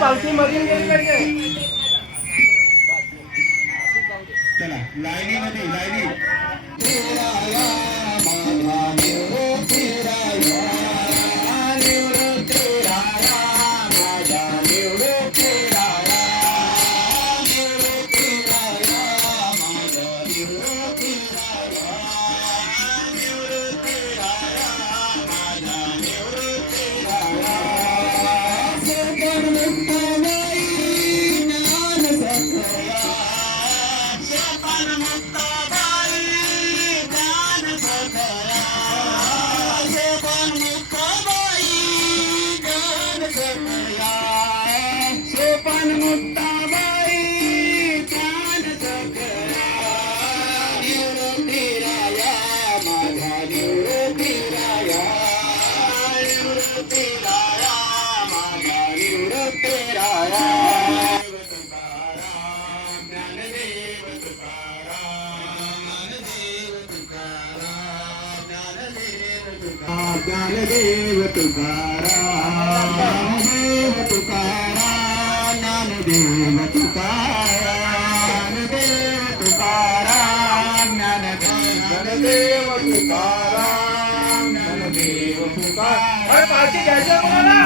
पावती मधून चला लाईनीमध्ये लाईनी ज्ञानदेव तुकाराम देव तुकाराम ज्ञानदेव तुकाराम देव तुकाराम ज्ञानदेव तुकाराम ज्ञानदेव तुकाराम पार्टी घ्यायचं मला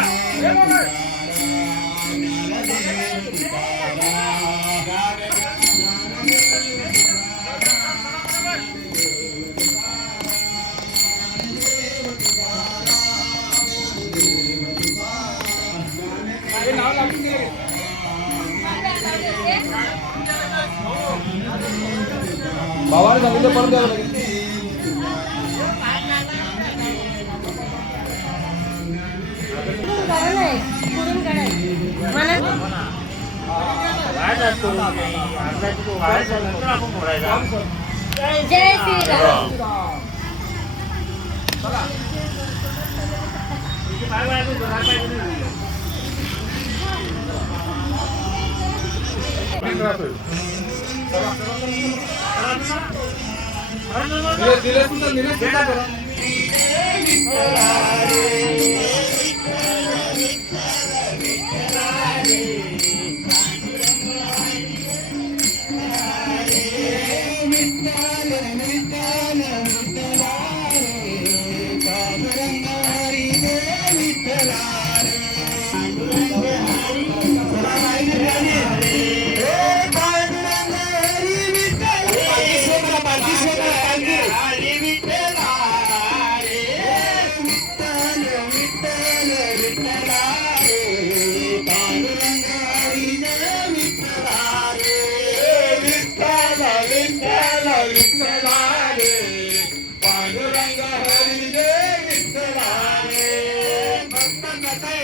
बाबाने सांगितलं परत द्यावं लागेल जय श्रीराम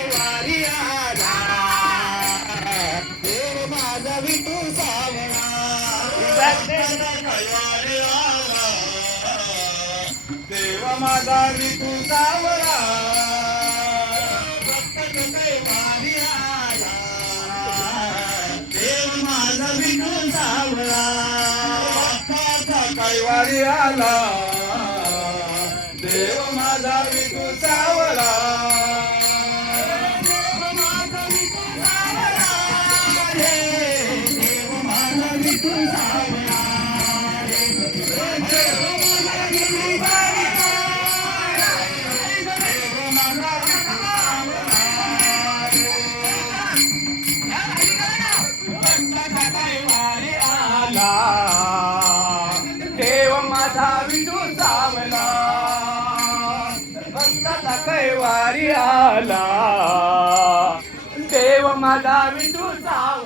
कैवारी आला देव माझा विठू सावळा कैवारी आला देव माझा विठू सावळा कैवारी आला देव माझा विठू सावळा कैवारी आला देव माझा विठू सावळा देव माझा विठू सावळा देव माझा विठू सावळा देव माझा विठू सावळा भक्ताचा कैवारी आला देव माझा विठू सावळा